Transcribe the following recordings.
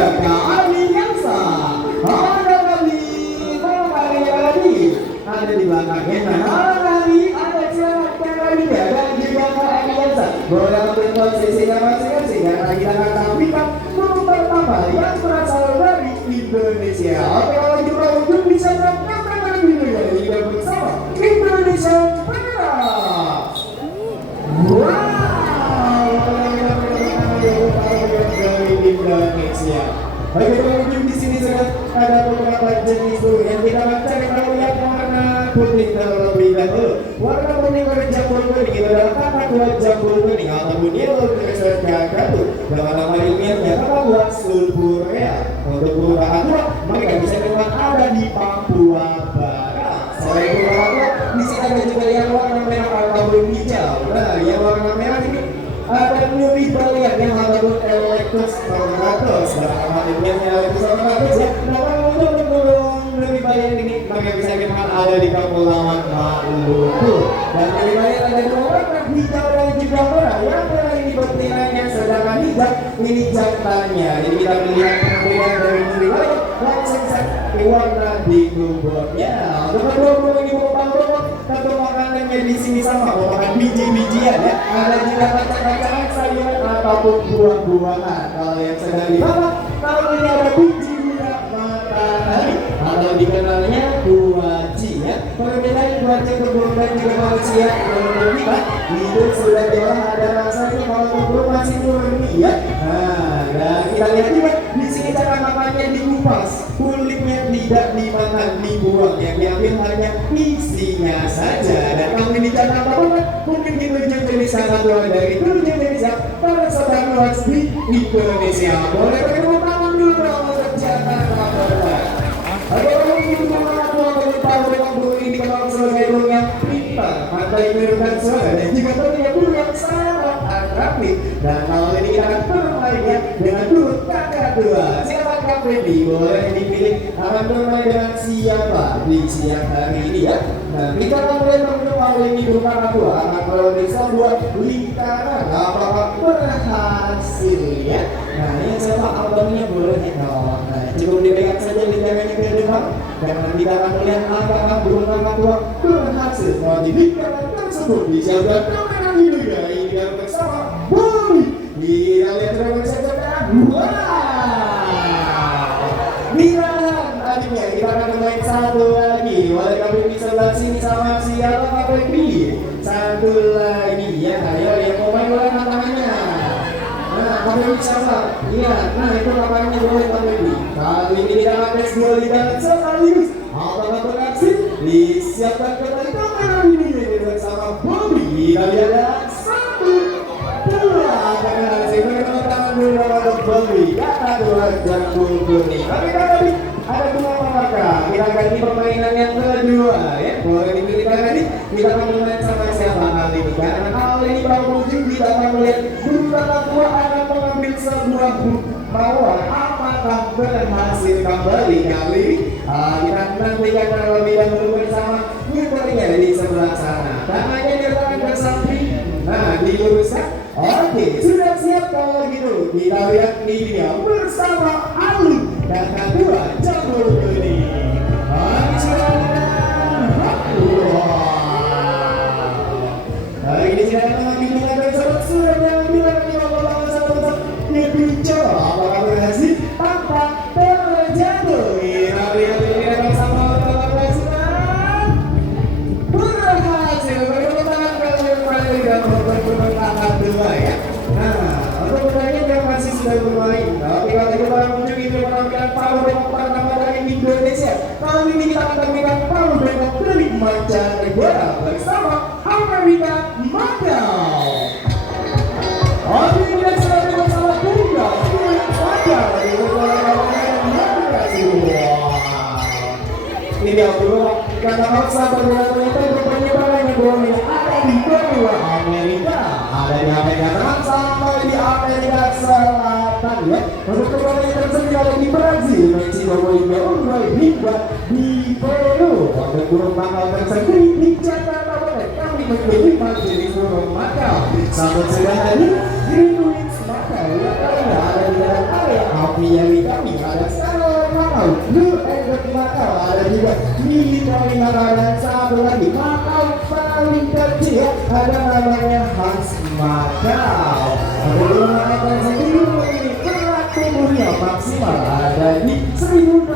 juga Kak Aliansa. Ada kali, ada di belakangnya. Nah, kali ada siapa kali dan juga Kak Aliansa. Boleh ambil posisinya masing-masing karena kita akan tampilkan grup pertama yang berasal dari Indonesia. Oke, kalau kita untuk bisa mendapatkan video yang bersama Indonesia Perak. Wow, dari Indonesia. Oke, kemudian di sini sudah ada beberapa jenis burung yang kita akan cari tahu yang warna kuning terlebih dahulu. Warna kuning pada jambul kuning itu adalah kakadua jambul kuning ataupun yellow crested kakadu. Dengan nama ilmiahnya kakadua sulfurea. Untuk burung kakadua, mereka bisa ditemukan ada di Papua Barat. Selain burung kakadua, di sini ada juga yang warna merah ataupun hijau. Nah, yang warna merah ini ada lebih banyak yang ataupun Electus tornados. Nama ilmiahnya Electus tornados ya. Nama untuk burung lebih banyak ini mereka bisa ditemukan ada di Kepulauan Maluku. Dan lebih banyak ada dua warna hijau dan juga merah. Yang merah ini betinanya, sedangkan hijau ini jantannya. Jadi kita melihat perbedaan dari lebih banyak langsung ke warna di tubuhnya. Untuk kedua burung ini merupakan satu makanannya di sini sama, merupakan biji-bijian ya. Ada juga kacang-kacangan, sayuran ataupun buah-buahan. Kalau yang sedang di bawah, kalau ini ada biji bunga matahari atau dikenalnya guaci ya. Perbedaan guaci burung dan juga manusia menurut kita itu sudah jelas ada rasanya kalau burung masih murni ya. Nah, dan kita lihat juga di sini cara makannya dikupas, kulitnya tidak dimakan, dibuang, yang diambil hanya isinya saja. Dan kalau ini cara apa mungkin ditunjuk jadi salah satu dari 7 jenis yang pada sedang luas di Indonesia. Boleh bertemu tangan dulu dong untuk Jakarta Barat. Ada orang yang mengaku tahu dengan burung ini dikenal sebagai burung yang pintar, pandai menirukan suara dan juga terlihat burung yang sangat akrabik. Dan kalau ini kita akan bermainnya dengan burung kakadua. Siapa Kak Freddy? Boleh dipilih akan bermain dengan siapa di siang hari ini ya. Nah, kita akan mulai bermain kali ini burung kakadua akan memeriksa 2 lingkaran. Apakah berhasil ya? Nah, ini siapa abangnya boleh dong. Nah, cukup dipegang saja lingkarannya ke depan. Dan kita akan melihat apakah burung kakadua berhasil di lingkaran tersebut. Dijawab dengan hidupnya ini yang bersama Bobby. Kita lihat terus saja. Wow, dirahan adiknya. Kita akan main satu lagi. Boleh kami di sebelah sini sama siapa Kak Freddy? Satu lagi ya. Ayo yang mau main boleh tangannya. Nah, kami bisa Pak. Iya, nah itu lapangannya boleh Kak Freddy. Kali ini kita akan tes 2 lingkaran sekaligus. Apakah berhasil? Disiapkan kembali tangan ini bersama Bobby. Kita lihat 1, 2. Berhasil menemukan tangan dulu untuk Bobby. Kakadua jambul kuning. Oke Kak, ada 2 maka kita ganti permainan yang kedua ya. Boleh dipilihkan tadi kita akan bermain sama siapa kali ini. Karena kali ini pengunjung kita akan melihat burung kakadua akan mengambil sebuah mawar. Apakah berhasil kembali kali ini? Kita nantikan terlebih dahulu bersama nyebernya di sebelah sana. Tangannya diletakkan bersamping. Nah, diluruskan. Oke, sudah siap kalau gitu. Kita lihat ini dia bersama Alu dan kakadua jambul kuning. Hari ini sudah mengambil dengan tersebut sudah mengambil lagi lawan satu dibicara. Apakah berhasil? Tanpa terjatuh. Kita lihat ini bersama berhasil. Berhasil berkembang kembali dan berkembang kakadua ya. Nah, untuk pertanyaan yang masih sudah bermain. Tapi kalau kita mengunjungi penampilan Palu Bengkok pertama dari Indonesia. Kali ini kita akan tampilkan Palu Bengkok dari mancanegara bersama Amerika Macau. Oke, kita sudah bersama Tunggal Macau dari ini dia bro, kata maksa ternyata untuk penyebaran yang belum ada di benua Amerika. Ada di Amerika Tengah sampai di Amerika Selatan ya. Untuk kembali tersebut ada di Brazil, Meksiko, Bolivia, Uruguay hingga di Peru. Untuk burung Macau tersendiri di Jakarta Barat kami memilih jenis burung Macau. Sambut sudah tadi Green Wings Macau yang ada di dalam area aviaria Banyuwangi, ada Star Makau, Blue Eagle Makau, ada juga Military Makau, dan satu lagi Makau paling kecil ada namanya Hans Makau. Belum akan sendiri ini berat tubuhnya maksimal ada di 1.800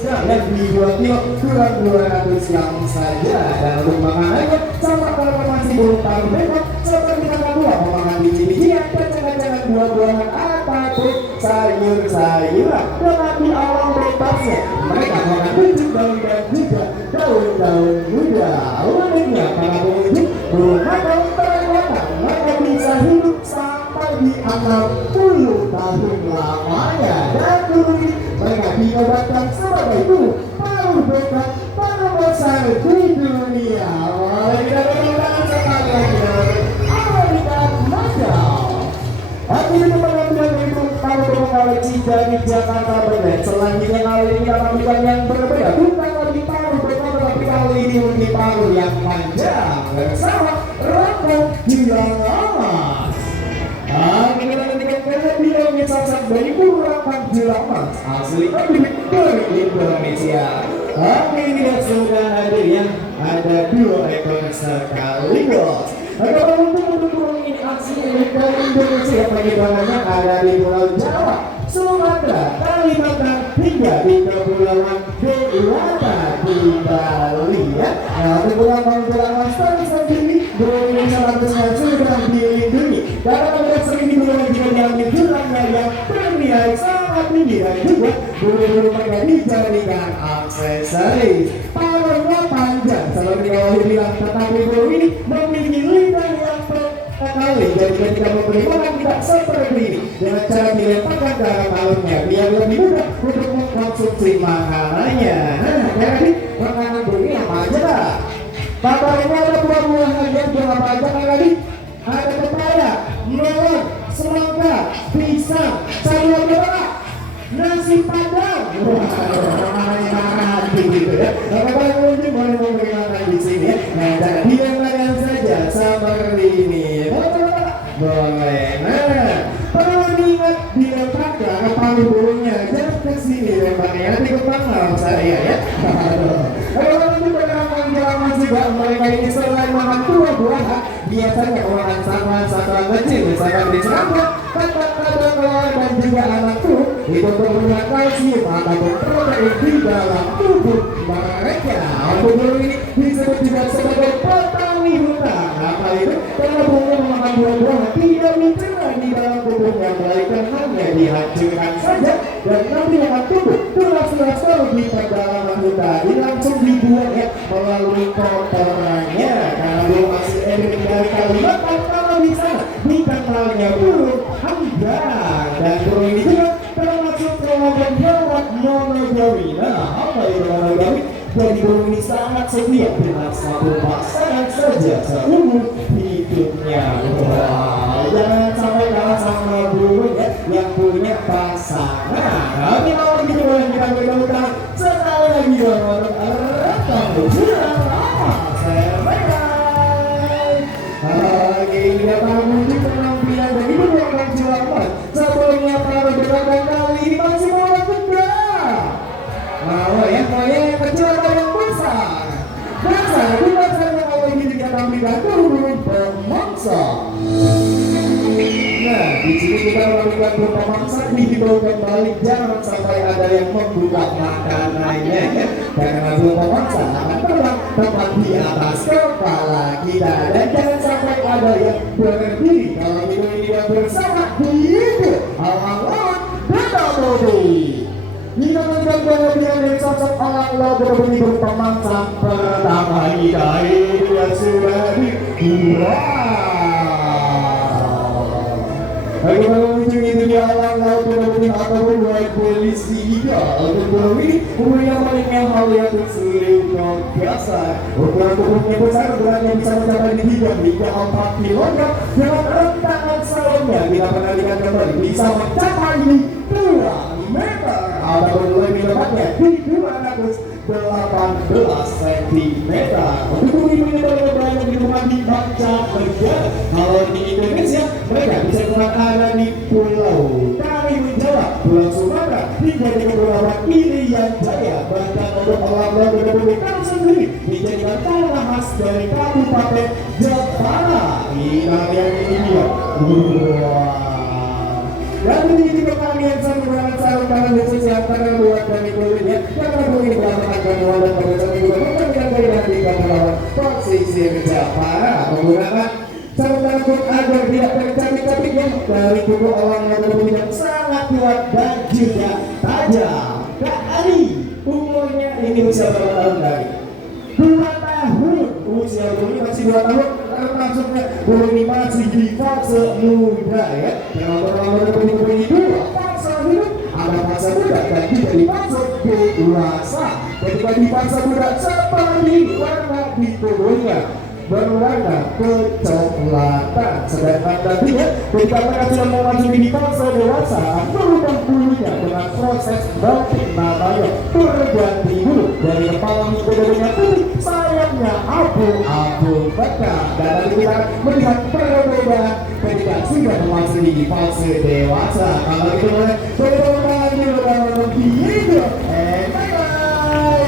gram dan di 2 kilo kurang 200 gram saja. Dan untuk makanannya sama kalau masih belum tahu bebas seperti kata dua memakan biji-bijian, kacang-kacangan, buah-buahan ataupun sayur-sayuran dengan di alam bebasnya. Mereka makan bujuk daun dan juga daun-daun muda. Uniknya para pengunjung belum makan ternyata mereka bisa hidup sampai di 60 tahun lamanya. Dan dulu ini mereka dinobatkan sebagai guru paling bekat terbesar di dunia. Oleh kita berikan sekali lagi American Makau. Aktivitas pengambilan itu paru koleksi dari Jakarta Band. Selanjutnya kali ini kita tampilkan yang berbeda. Bukan lagi paru berbeda, tapi kali ini memiliki paru yang panjang bersama Rako Gilang. Kita nantikan karena dia mengesahkan dari Burakan Gilang asli dari Indonesia. Tapi ini sudah hadir yang ada 2 ekor sekaligus. Ada untuk burung ini asli dari Indonesia, penyebarannya ada di Pulau Jawa, Sumatera, Kalimantan hingga di Kepulauan Dewata di Bali ya. Nah, Kepulauan sendiri burung ini seharusnya sudah dilindungi karena mereka sering digunakan jika diambil jumlahnya yang bernilai sangat tinggi dan juga burung-burung mereka dijadikan aksesoris. Parahnya panjang seperti kalau dibilang, tetapi burung ini memiliki lidah yang berkali. Jadi ketika memberi makan tidak seperti ini dengan cara dilemparkan ke arah palungnya biar lebih mudah untuk mengkonsumsi makanannya. Nah, jadi makanan burung ini apa aja pak? Bapak ini ada buah-buahan yang berapa aja kan tadi? Ada pepaya, melon, semangka, pisang, sayur merah, nasi padang. Wah, gitu ya. Bapak pengunjung boleh memberi makan di sini ya. Nah, dia makan saja seperti ini. Boleh. Nah, perlu diingat dilemparkan ke palu burungnya. Jangan ke sini lemparnya, nanti ke panggang saya ya. Kalau itu penerapan jalan juga mereka ini selain makan buah-buahan, biasanya makan satwa kecil, misalkan di serangga, kata-kata kelawar dan juga anak tuh itu berguna kalsium ataupun protein di dalam tubuh mereka. Burung ini disebut juga sebagai petani hutan. Apa itu? Karena burung memakan buah-buahan tidak dicerna di dalam tubuhnya, melainkan hanya dihancurkan saja dan nanti akan tumbuh tunas-tunas baru di pedalaman hutan. Langsung dibuang ya melalui kotorannya. Karena burung masih endemik dari Kalimantan, kalau di sana dikenalnya burung hambang. Dan burung ini juga termasuk kelompok hewan monogami. Nah, apa itu monogami? Jadi burung ini sangat setia dengan satu pasangan saja seumur hidupnya. Wah, jangan sampai kalah sama burung ya yang punya pasangan. Tapi kalau begitu boleh kita berdoa sekali lagi dong. Oke, ini para pengunjung penampilan dari Burakan Gilang. Sebelumnya para beragam kali ini masih mau enggak? Mau ya, pokoknya yang kecil atau yang besar? Besar, bukan saja kalau ini juga tampilkan burung pemangsa. Nah, di sini kita melakukan burung pemangsa dihimbau kembali jangan sampai ada yang membuka makanannya ya. Karena burung pemangsa akan terbang tepat di atas kepala kita dan jangan sampai ada yang berdiri kalau itu tidak bersama itu alang laut beda bodi. Kita menunjukkan kelebihan dari sosok alang laut berbunyi berpemangsa pertama kita itu yang sudah bagi pengunjung itu di alang laut berbunyi ataupun white polisi juga untuk burung ini umumnya paling hal yang sulit biasa. Ukuran tubuhnya besar, beratnya bisa mencapai 3 hingga 4 kg dengan rentakan sayapnya bila penarikan kembali bisa mencapai 2 meter ataupun lebih tepatnya di 218 cm. Untuk burung ini banyak ditemukan di mancanegara. Kalau di Indonesia mereka bisa ditemukan ada di Pulau Karimun Jawa, Pulau Sumatera, hingga dengan melawan Irian Jaya. Bahkan untuk melawan Republikan sendiri dijadikan tanah khas dari Kabupaten Jepara. Inilah yang ini dia. Dan ini juga kalian sama menggunakan sarung tangan dan sosial karena buat dari kulitnya karena mungkin melakukan gangguan dan pada juga memberikan gaya di melawan posisi Jepara menggunakan sarung tangan agar tidak tercabik-cabiknya dari tubuh orang yang sangat kuat dan juga tajam. Kak Ali umurnya ini usia berapa tahun dari? 2 tahun. Usia ini masih 2 tahun. Termasuknya ini masih di fase muda ya. Yang ini dua fase hidup, ada fase muda dan juga di fase dewasa. Ketika di fase muda seperti warna di tubuhnya berwarna kecoklatan, sedangkan nantinya ketika mereka sudah memasuki di fase dewasa berubah bulunya dengan proses batik namanya berganti bulu dari kepala hingga dadanya putih, sayapnya abu-abu pekat. Dan nanti kita melihat perbedaan ketika sudah memasuki di fase dewasa. Kalau itu boleh berbagi bersama Diego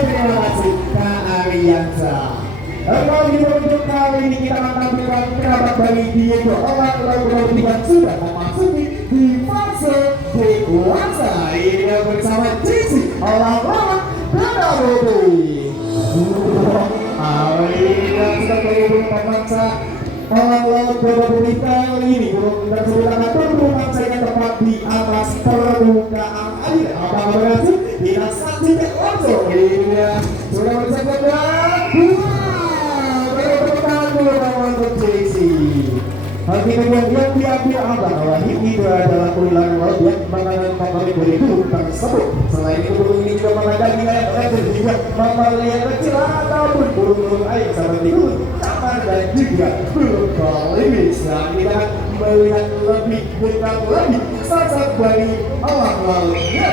terima kasih Kak Ariansa. Kalau untuk kali ini kita akan tampilkan kerabat dari Diego orang sudah memasuki di fase dewasa. Ini bersama Cici orang-orang Budi. Ini sudah berhubung pemirsa orang-orang Budi kali ini tersebut akan berbangsa yang tepat di atas permukaan air. Apakah berhasil? Kita saksikan langsung. Ini sudah bersama untuk Jesse. Akhirnya yang diambil bahwa ini adalah ular laut yang mengenai favorit dari burung tersebut. Selain itu burung ini juga mengadani dan juga mamalia kecil ataupun burung-burung air seperti burung kamar dan juga burung kolibris. Nah, kita akan melihat lebih dekat lagi sosok dari alam lautnya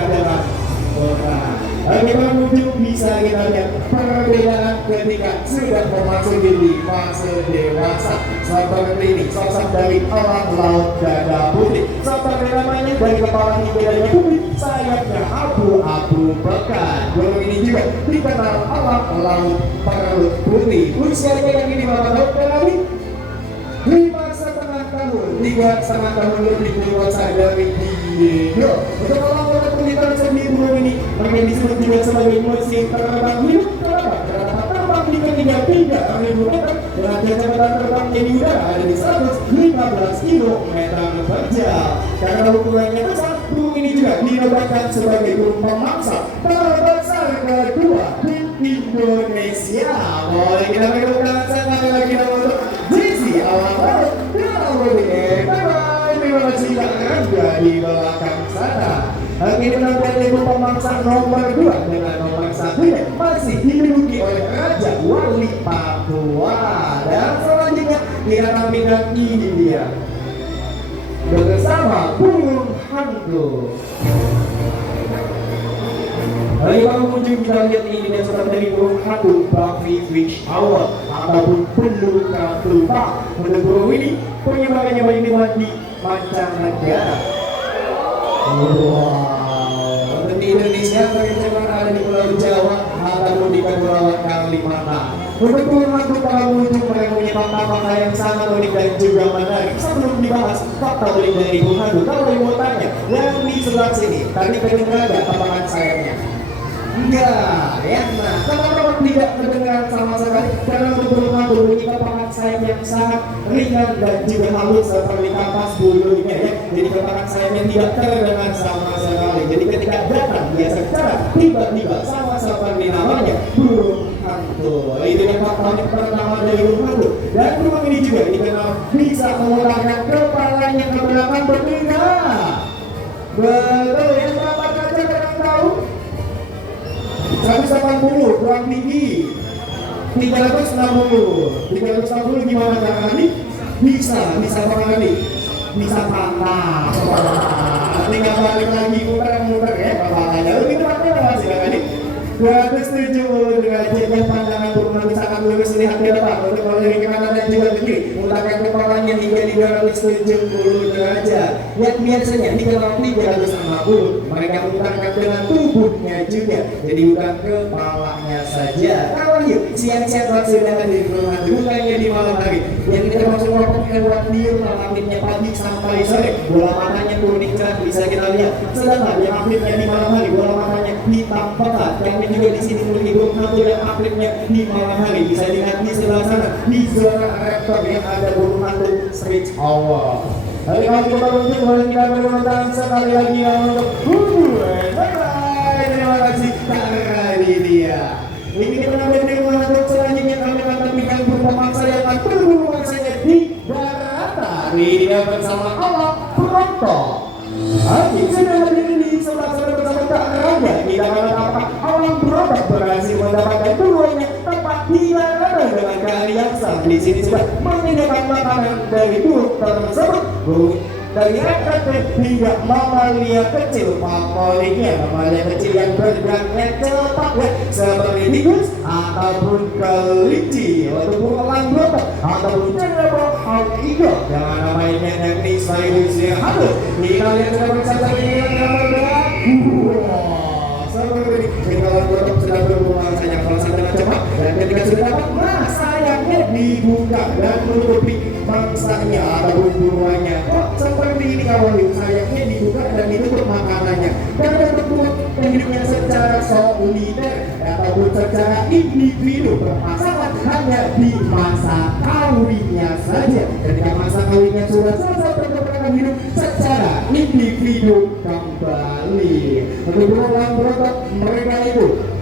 adalah bagaimana mungkin bisa kita lihat perbedaan ketika sudah memasuki di fase dewasa. Seperti ini sosok dari orang laut dada putih, seperti namanya dari kepala hingga dada putih, sayapnya abu-abu pekat. Burung ini juga dikenal orang laut perut putih. Usianya yang ini berapa tahun kali? 5,5 tahun, 3,5 tahun lebih dewasa dari Diego. Untuk orang-orang pelitan sendiri burung ini yang disebut juga sebagai mesin terbang hidup. Kenapa terbang di ketinggian 3.000 meter dengan kecepatan terbang di udara ada di 115 km per jam. Karena ukurannya besar, burung ini juga dinobatkan sebagai burung pemangsa terbesar kedua di Indonesia. Boleh kita berikan sangat lagi untuk Jesse awal-awal. Terima kasih yang ada di belakang sana. Ini menampilan ibu pemangsa nomor 2 dengan nomor 1 masih diduduki oleh Raja Wali Papua. Dan selanjutnya kita tampilkan ini dia bersama burung hantu. Hari pengunjung kita lihat ini dan seperti dari burung hantu Buffy Fish Owl ataupun peluka pelupa. Untuk burung ini penyebarannya banyak di mancanegara. Wow, di Indonesia penyebaran ada di Pulau Jawa ataupun di Kepulauan Kalimantan. Untuk burung hantu pengunjung mereka punya fakta yang sangat unik dan juga menarik. Sebelum dibahas fakta unik dari burung hantu, kalau mau tanya yang di sebelah sini tadi kedengaran nggak tebakan sayapnya? Enggak, ya. Nah, teman-teman tidak terdengar sama sekali karena burung hantu memiliki kepakan sayap yang sangat ringan dan juga halus seperti kapas bulunya ya. Jadi kepakan sayapnya tidak terdengar sama sekali. Jadi ketika datang dia secara tiba-tiba sama seperti namanya burung hantu. Itu yang fakta pertama dari burung hantu. Dan burung ini juga dikenal bisa mengulangkan kepalanya ke belakang berpindah. Betul ya, berapa kaca kalian tahu? 180 kurang tinggi 360 gimana kali? Bisa kali? Bisa patah. Tinggal balik lagi muter ya kepalanya. Itu apa sih kali? 270 derajat yang pandangan berumur sangat lurus lihat ke depan untuk melirik ke kanan dan juga ke kiri. Menggunakan kepalanya hingga 370 derajat. Yang biasanya 350 mereka menggunakan dengan tubuhnya juga. Jadi bukan kepalanya saja. Kalau yuk siang-siang waktu sudah ada di rumah, bukannya di malam hari. Yang kita maksud melakukan buat di rumah aktifnya pagi sampai sore. Bola matanya kuning cerah bisa kita lihat. Sedangkan yang aktifnya di malam hari, bola matanya hitam pekat. Kami juga di sini menghibur hantu yang aktifnya di malam hari. Bisa dilihat di sebelah sana di zona rektor yang ada burung hantu switch over. Hari ini kita beruntung melanjutkan pertemuan sekali lagi untuk bye. Terima kasih kali dia. Ini kita beruntung untuk selanjutnya kami akan tampilkan performance yang akan berhubungan saja di daratan. Ini bersama Allah Pronto. Oke, sudah hadir di sebelah sana bersama Kak Raja. Kita mengatakan Alam Pronto berhasil mendapatkan keduanya tepat di daratan dengan keahlian sang. Di sini sudah menyediakan makanan dari burung tersebut. Burung dari ekstrak hingga mamalia kecil favoritnya, mamalia kecil yang bergeraknya cepat ya, seperti tikus ataupun kelinci, ataupun elang berotot ataupun cenderbong atau igo dengan namanya yang Cyrus yang halus. Kita lihat sudah bersama dengan gambar berat. Seperti ini kalau berotot sudah berhubungan saja kalau dengan cepat dan ketika sudah dapat sayangnya dibuka dan menutupi mangsanya ataupun buruannya. Kok seperti ini kawan, sayangnya dibuka dan ditutup makanannya karena berbuat hidupnya secara solider ataupun secara individu berpasangan hanya di masa kawinnya saja. Ketika masa kawinnya sudah selesai, mereka hidup secara individu kembali. Untuk berulang berotot mereka itu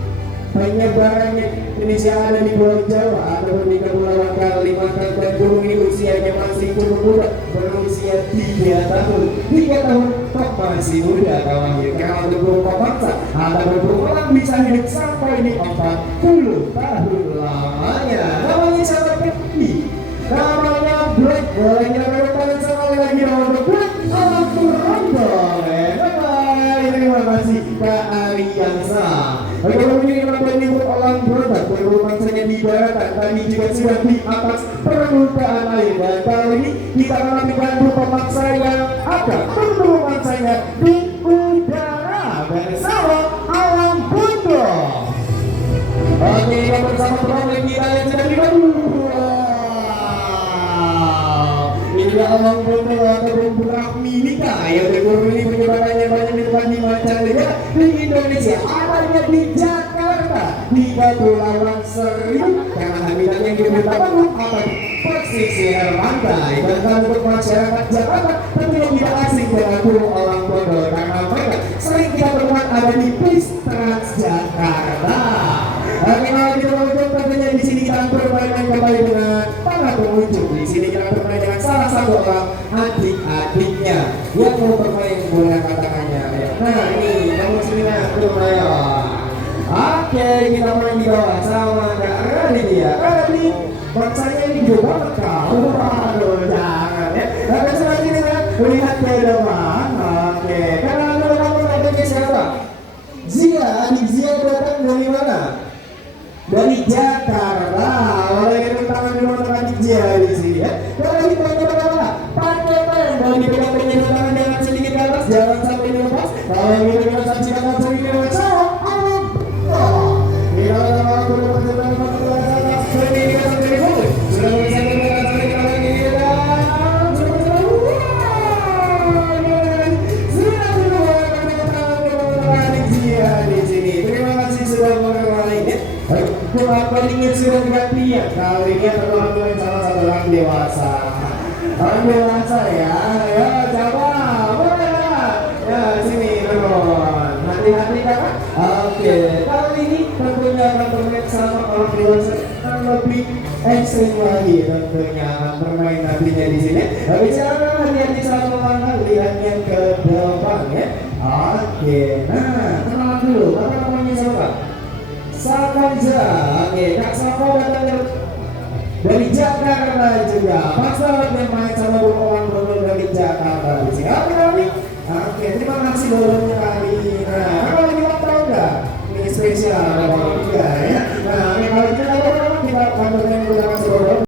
penyebarannya Indonesia ada di Pulau Jawa ataupun di Kepulauan Kalimantan, dan burung ini usianya masih cukup muda, berusia 3 tahun. 3 tahun kok masih muda kawan ya. Karena untuk burung pemangsa atau burung elang bisa hidup sampai di 40 tahun lamanya. Namanya siapa Kiki? Namanya Black. Boleh kita bertanya sekali lagi untuk Black Alam Pronto. Terima kasih Kak Ariansa. Bagaimana ini kita menyebut Alam Pronto berhubungan saja di daratan, tadi juga sudah di atas permukaan air, dan kali ini kita akan melakukan pemaksa yang akan berhubungan saja di udara bersama Alam Pronto. Oke, kita bersama teman-teman kita yang sedang dibantu. Inilah Alam Pronto ataupun Burak Minika yang berguru ini penyebarannya banyak di tempat di mancanegara di Indonesia, adanya di Jakarta, di Kepulauan Seribu karena habitatnya yang diberitakan apa pesisir pantai. Dan untuk masyarakat Jakarta tentunya tidak asing dengan burung Alam Pronto karena mereka sering kita temukan ada di bis Transjakarta. Kalau kita menunjuk tentunya di sini kita bermain kembali dengan para pengunjung. Di sini kita bermain dengan salah satu orang adik-adiknya yang mau bermain bola katakannya. Nah ini kamu sini bermain. Oke, kita main di bawah sama Kak Raditya. Raditya, bangsanya ini juga kau. Aduh, jangan ya. Oke, selanjutnya kita lihat ke depan. Oke, karena kamu adiknya siapa? Zia, adik Zia datang dari mana? Dari Jakarta. Oleh itu tangan dulu adik Zia di sini ya. Kalau kita apa? Pakai dan dipegang penyedot tangan dengan sedikit ke atas, jangan sampai dilepas. Kalau kita saksikan langsung ini bersama Alam Pronto. Kita akan melakukan perjalanan seperti ini kita sampai dulu. Sudah bisa kita sampai ke lagi kita. Sudah adik Zia di sini. Terima kasih sudah bermain ya. Kenapa ingin sudah diganti ya? Kali ini akan melakukan salah satu orang dewasa. Orang dewasa ya, ya coba, boleh ya sini teman, hati-hati kakak. Oke, kali ini tentunya akan bermain sama orang dewasa yang lebih ekstrim lagi, tentunya akan bermain nantinya di sini. Bicara hati-hati sama langkah, lihatnya ke depan ya. Oke, nah kenalan dulu, apa namanya siapa? Sakanza. Oke, Kak Sako datang dari Jakarta juga. Pas banget memang